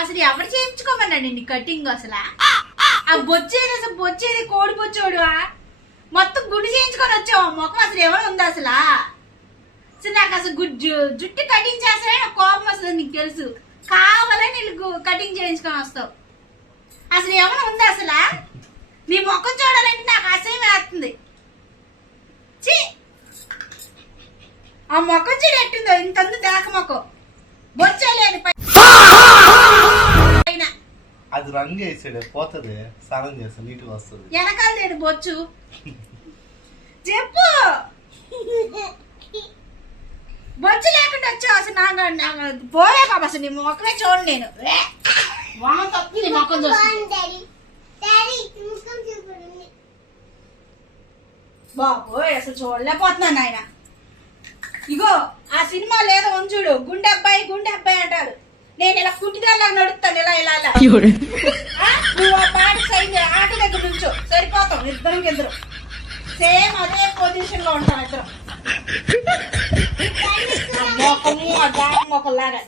అసలు ఎవరు చేయించుకోమన్నాడు నీ కటింగ్ అసలు? ఆ బొచ్చేది కోడి బొచ్చోడు మొత్తం గుడి చేయించుకొని వచ్చావు. ముఖం అసలు ఎవరు ఉందా అసలు? నాకు అసలు జుట్టు కటింగ్ చేస్తానే నాకు కోపం వస్తుంది. నీకు తెలుసు, కావాలని నీకు కటింగ్ చేయించుకొని వస్తావు. అసలు ఏమైనా ఉందా అసలు? నీ ముఖం చూడాలంటే నాకు అసహ్యం వేస్తుంది. ఆ ముఖం చూడు ఎట్టుందో, ఇంత దాక ముఖం బొచ్చలేదు పైన. అది రంగు వేసాడు పోతుంది, స్నానం చేస్తా నీట్గా వస్తుంది. వెనకాల లేదు బొచ్చు. చెప్పు, బొచ్చు లేకుండా వచ్చావు అసలు. నాకు పోలే బాబు, అసలు నీ ముఖమే చూడండి. నేను వామ తప్పి నీ ముఖం చూస్తాను బాబు. అసలు చూడలేకపోతున్నాను ఆయన. ఇగో ఆ సినిమా లేదో ఉంచుడు, గుండె అబ్బాయి అంటారు. నేను ఇలా కుట్టిదాల్లా నడుస్తాను, ఇలా నువ్వు ఆ పాట సైన్ ఆట దగ్గర నుంచో సరిపోతాం. ఇద్దరు సేమ్ అదే పొజిషన్ లో ఉంటాం ఇద్దరం. మొక్కలు ఆ దాని మొక్కలాగా.